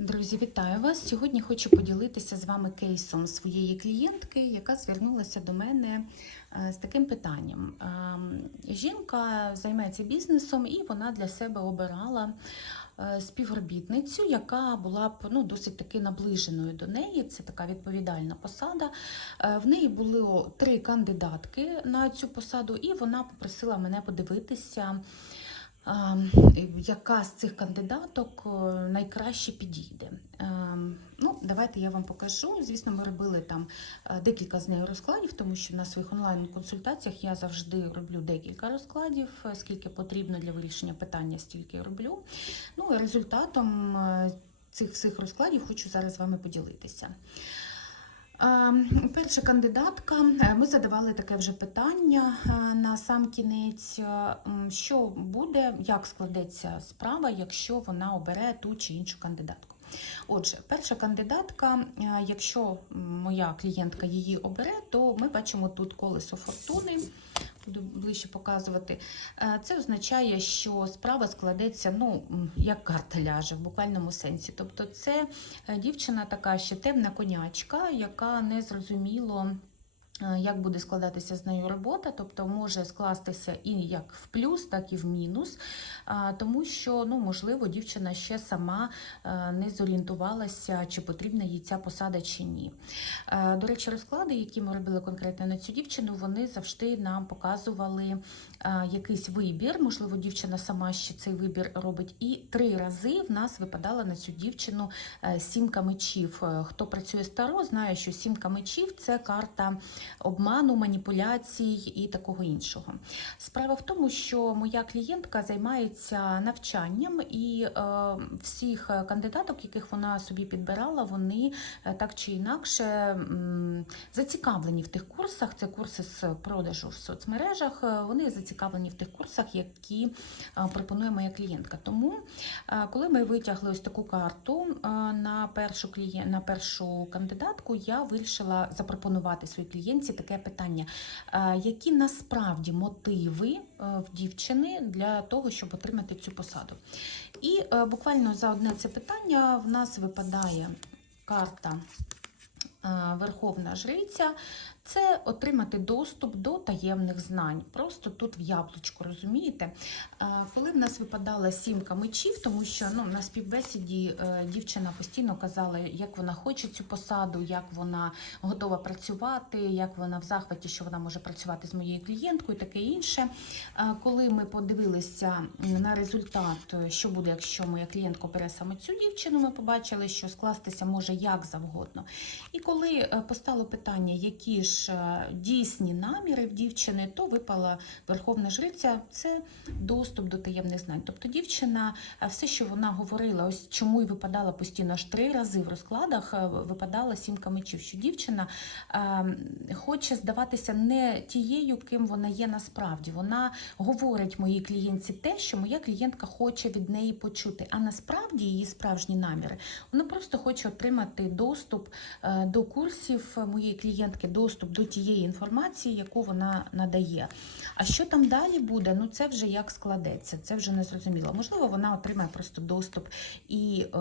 Друзі, вітаю вас! Сьогодні хочу поділитися з вами кейсом своєї клієнтки, яка звернулася до мене е, з таким питанням. Ем, Жінка займається бізнесом і вона для себе обирала е, співробітницю, яка була б ну, досить таки наближеною до неї. Це така відповідальна посада. Е, В неї було три кандидатки на цю посаду, і вона попросила мене подивитися. Яка з цих кандидаток е, найкраще підійде. Ем, Ну, давайте я вам покажу. Звісно, ми робили там е, декілька з нею розкладів, тому що на своїх онлайн-консультаціях я завжди роблю декілька розкладів, е, скільки потрібно для вирішення питання, стільки роблю. Ну і результатом цих всіх розкладів хочу зараз з вами поділитися. Е, Перша кандидатка, е, ми задавали таке вже питання е, на сам кінець, е, що буде, як складеться справа, якщо вона обере ту чи іншу кандидатку. Отже, перша кандидатка, якщо моя клієнтка її обере, то ми бачимо тут колесо фортуни. Буду ближче показувати. Е, Це означає, що справа складеться, ну, як карта ляже в буквальному сенсі. Тобто, це е, дівчина така ще темна конячка, яка не зрозуміло. Е, Як буде складатися з нею робота, тобто може скластися і як в плюс, так і в мінус, тому що ну можливо дівчина ще сама е, не зорієнтувалася, чи потрібна їй ця посада чи ні. Е, До речі, розклади, які ми робили конкретно на цю дівчину, вони завжди нам показували якийсь вибір. Можливо, дівчина сама ще цей вибір робить. І три рази в нас випадала на цю дівчину сімка мечів. Хто працює старо, знає, що сімка мечів це карта обману, маніпуляцій і такого іншого. Справа в тому, що моя клієнтка займається навчанням, і е, всіх кандидаток, яких вона собі підбирала, вони е, так чи інакше зацікавлені в тих курсах. Це курси з продажу в соцмережах. е, Вони зацікавлені в тих курсах, які пропонує моя клієнтка. Тому, коли ми витягли ось таку карту на першу клієн... на першу кандидатку, я вирішила запропонувати своїй клієнтці таке питання: Е, які насправді мотиви е, в дівчини для того, щоб отримати цю посаду? І е, буквально за одне це питання в нас випадає карта Верховна Жриця. Це отримати доступ до таємних знань. Просто тут в яблучку, розумієте? Е, Коли в нас випадала сімка мечів, тому що ну, на співбесіді е, дівчина постійно казала, як вона хоче цю посаду, як вона готова працювати, як вона в захваті, що вона може працювати з моєю клієнткою, таке інше. Е, Коли ми подивилися на результат, що буде, якщо моя клієнтка бере саме цю дівчину, ми побачили, що скластися може як завгодно. І коли постало питання, які ж е, дійсні наміри в дівчини, то випала Верховна Жриця це доступ до таємних знань. Тобто дівчина, е, все, що вона говорила, ось чому і випадала постійно аж три рази в розкладах, е, випадала сімка мечів, що дівчина хоче здаватися не тією, ким вона є насправді. Вона говорить моїй клієнтці те, що моя клієнтка хоче від неї почути. А насправді її справжні наміри вона просто хоче отримати доступ до курсів моєї клієнтки, доступ до тієї інформації, яку вона надає. А що там далі буде? Ну це вже як складеться, це вже не зрозуміло. Можливо, вона отримає просто доступ і е,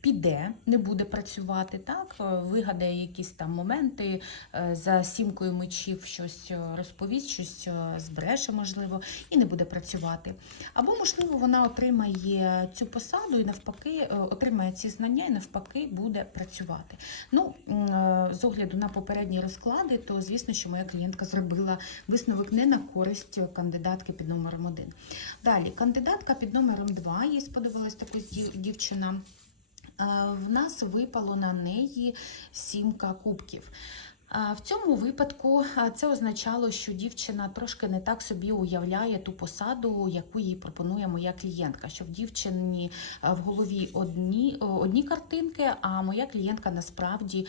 піде, не буде працювати, так е, вигадає якісь там моменти е, за сімкою мечів, щось е, розповість, щось е, збереше, можливо, і не буде працювати. Або, можливо, вона отримає цю посаду і навпаки е, отримає ці знання і навпаки буде працювати. Ну, е, з огляду на попередній попередні розклади, то звісно, що моя клієнтка зробила висновок не на користь кандидатки під номером 1. Далі, кандидатка під номером 2, їй сподобалась така дівчина. Е, В нас випало на неї сімка кубків. В цьому випадку це означало, що дівчина трошки не так собі уявляє ту посаду, яку їй пропонує моя клієнтка. Що в дівчині в голові одні, одні картинки, а моя клієнтка насправді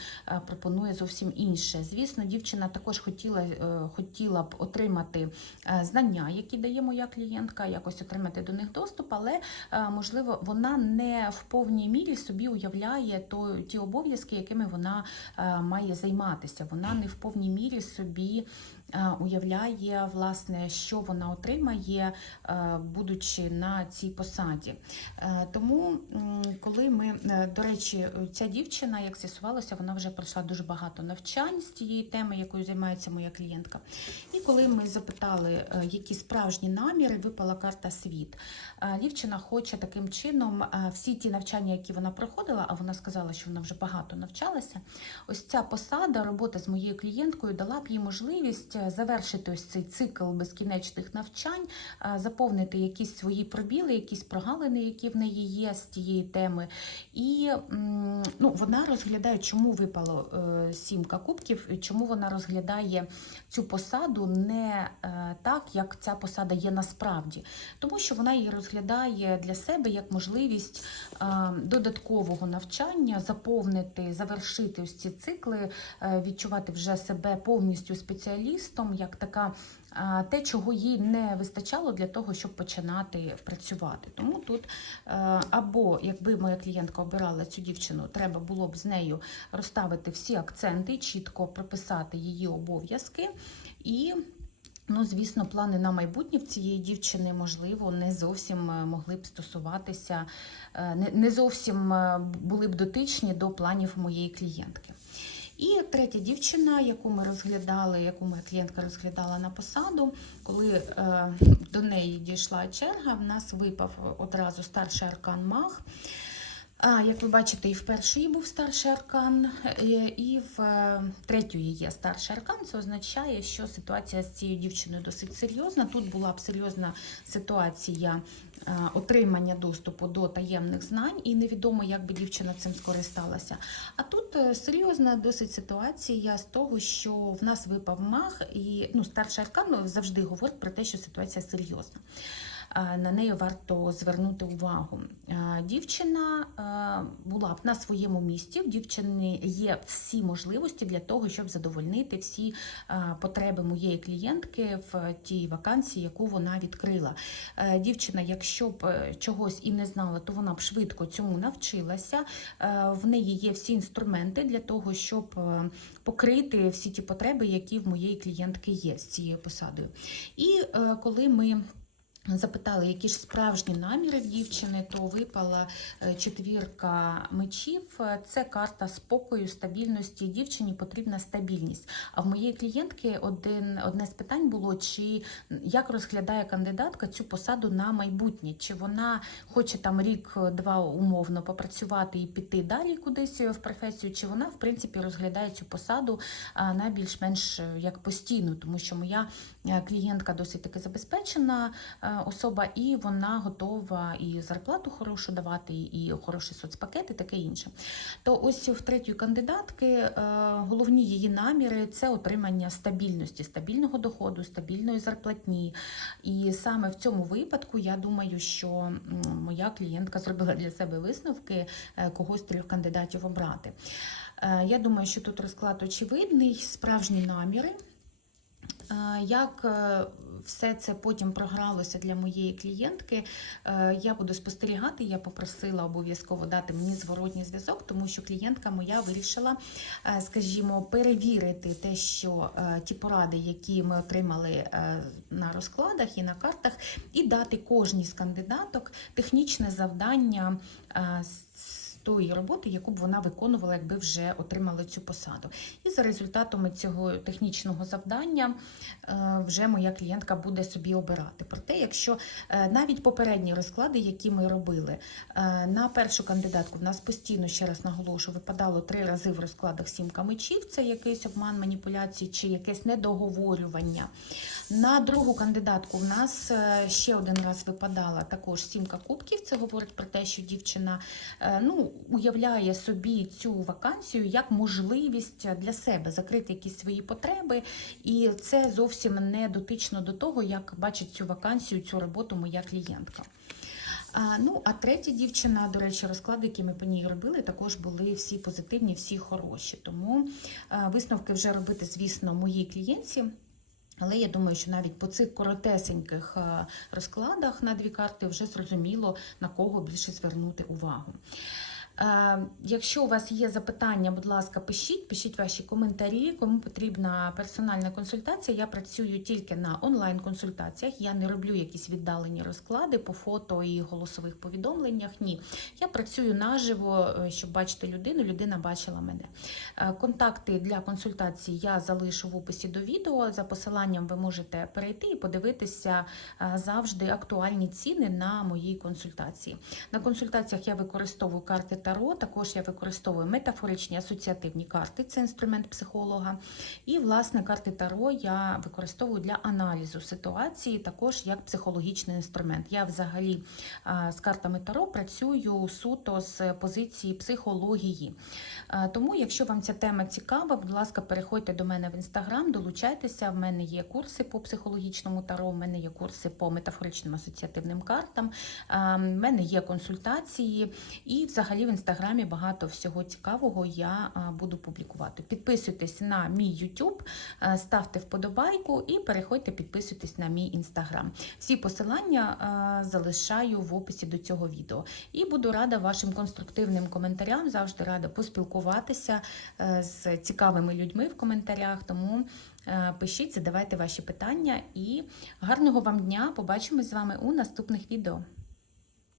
пропонує зовсім інше. Звісно, дівчина також хотіла, е, хотіла б отримати е, знання, які дає моя клієнтка, якось отримати до них доступ, але е, можливо вона не в повній мірі собі уявляє то, ті обов'язки, якими вона має займатися. Вона не в повній мірі собі уявляє, власне, що вона отримає, е, будучи на цій посаді. Е, Тому, коли ми е, до речі, ця дівчина, як з'ясувалося, вона вже пройшла дуже багато навчань з тієї теми, якою займається моя клієнтка. І коли ми запитали, е, які справжні наміри, випала карта світ. Е, Дівчина хоче таким чином е, всі ті навчання, які вона проходила, а вона сказала, що вона вже багато навчалася. Ось ця посада, робота з моєю клієнткою дала б їй можливість е, завершити ось цей цикл безкінечних навчань, заповнити якісь свої пробіли, якісь прогалини, які в неї є з тієї теми. І ну, вона розглядає, чому випало е, сімка кубків, чому вона розглядає цю посаду не е, так, як ця посада є насправді, тому що вона її розглядає для себе як можливість додаткового навчання, заповнити, завершити ось ці цикли, е, відчувати вже себе повністю спеціалістом, як така. Те, чого їй не вистачало для того, щоб починати працювати. Тому тут е, або якби моя клієнтка обирала цю дівчину, треба було б з нею розставити всі акценти, чітко прописати її обов'язки і. Ну, звісно, плани на майбутнє в цієї дівчини, можливо, не зовсім е, могли б стосуватися, е, не, зовсім були б дотичні до планів моєї клієнтки. І третя дівчина, яку ми розглядали, яку моя клієнтка розглядала на посаду, коли е, до неї дійшла черга, в нас випав одразу старший аркан Маг. А, як ви бачите, і в першої був старший аркан, е, і в е, третьої є старший аркан. Це означає, що ситуація з цією дівчиною досить серйозна. Тут була б серйозна ситуація е, отримання доступу до таємних знань, і невідомо, як би дівчина цим скористалася. А тут серйозна досить ситуація з того, що в нас випав маг, і ну, старший аркан завжди говорить про те, що ситуація серйозна. На неї варто звернути увагу. Дівчина була б на своєму місці. В дівчини є всі можливості для того, щоб задовольнити всі потреби моєї клієнтки в тій вакансії, яку вона відкрила. Дівчина, якщо б е, чогось і не знала, то вона б швидко цьому навчилася. В неї є всі інструменти для того, щоб е, покрити всі ті потреби, які в моєї клієнтки є з цією посадою. І е, коли ми Запитали, які ж справжні наміри в дівчини, то випала е, четвірка мечів. Е, Це карта спокою, стабільності. Дівчині потрібна стабільність. А в моєї клієнтки один, одне з питань було, чи як розглядає кандидатка цю посаду на майбутнє, чи вона хоче там рік-два умовно попрацювати і піти далі кудись в професію, чи вона в принципі розглядає цю посаду на більш-менш е, як постійну, тому що моя е, клієнтка досить таки забезпечена е, особа, і вона готова і зарплату хорошу давати, і хороший соцпакет, і таке інше. То ось в третьої кандидатки е, головні її наміри це отримання стабільності, стабільного доходу, стабільної зарплатні. І саме в цьому випадку я думаю, що моя клієнтка зробила для себе висновки, е, когось трьох кандидатів обрати. Е, Я думаю, що тут розклад очевидний, справжні наміри. Е, Як е, все це потім програлося для моєї клієнтки, е, я буду спостерігати. Я попросила обов'язково дати мені зворотній зв'язок, тому що клієнтка моя вирішила, скажімо, перевірити те, що ті поради, які ми отримали на розкладах і на картах, і дати кожній з кандидаток технічне завдання. Тої роботи, яку б вона виконувала, якби вже отримала цю посаду. І за результатами цього технічного завдання е, вже моя клієнтка буде собі обирати. Проте, якщо е, навіть попередні розклади, які ми робили, е, на першу кандидатку в нас постійно, ще раз наголошую, випадало три рази в розкладах сімка мечів, це якийсь обман маніпуляції чи якесь недоговорювання. На другу кандидатку в нас ще один раз випадала також сімка кубків. Це говорить про те, що дівчина ну, уявляє собі цю вакансію як можливість для себе закрити якісь свої потреби, і це зовсім не дотично до того, як бачить цю вакансію, цю роботу моя клієнтка. А, ну, а третя дівчина, до речі, розклади, які ми по ній робили, також були всі позитивні, всі хороші. Тому а, висновки вже робити, звісно, моїй клієнтці. Але я думаю, що навіть по цих коротесеньких розкладах на дві карти вже зрозуміло, на кого більше звернути увагу. Е, Якщо у вас є запитання, будь ласка, пишіть, пишіть ваші коментарі. Кому потрібна персональна консультація, я працюю тільки на онлайн-консультаціях. Я не роблю якісь віддалені розклади по фото і голосових повідомленнях. Ні, я працюю наживо, е, щоб бачити людину. Людина бачила мене. Е, Контакти для консультацій я залишу в описі до відео. За посиланням ви можете перейти і подивитися завжди актуальні ціни на мої консультації. На консультаціях я використовую карти Таро, також я використовую метафоричні асоціативні карти, це інструмент психолога. І, власне, карти Таро я використовую для аналізу ситуації, також як психологічний інструмент. Я взагалі з картами Таро працюю суто з позиції психології. Тому, якщо вам ця тема цікава, будь ласка, переходьте до мене в інстаграм, долучайтеся. В мене є курси по психологічному таро, в мене є курси по метафоричним асоціативним картам, в мене є консультації, і взагалі в інстаграмі багато всього цікавого я буду публікувати. Підписуйтесь на мій YouTube, ставте вподобайку і переходьте, підписуйтесь на мій інстаграм. Всі посилання залишаю в описі до цього відео. І буду рада вашим конструктивним коментарям. Завжди рада поспілкуватися е, з цікавими людьми в коментарях. Тому е, пишіть, задавайте ваші питання і гарного вам дня. Побачимось з вами у наступних відео.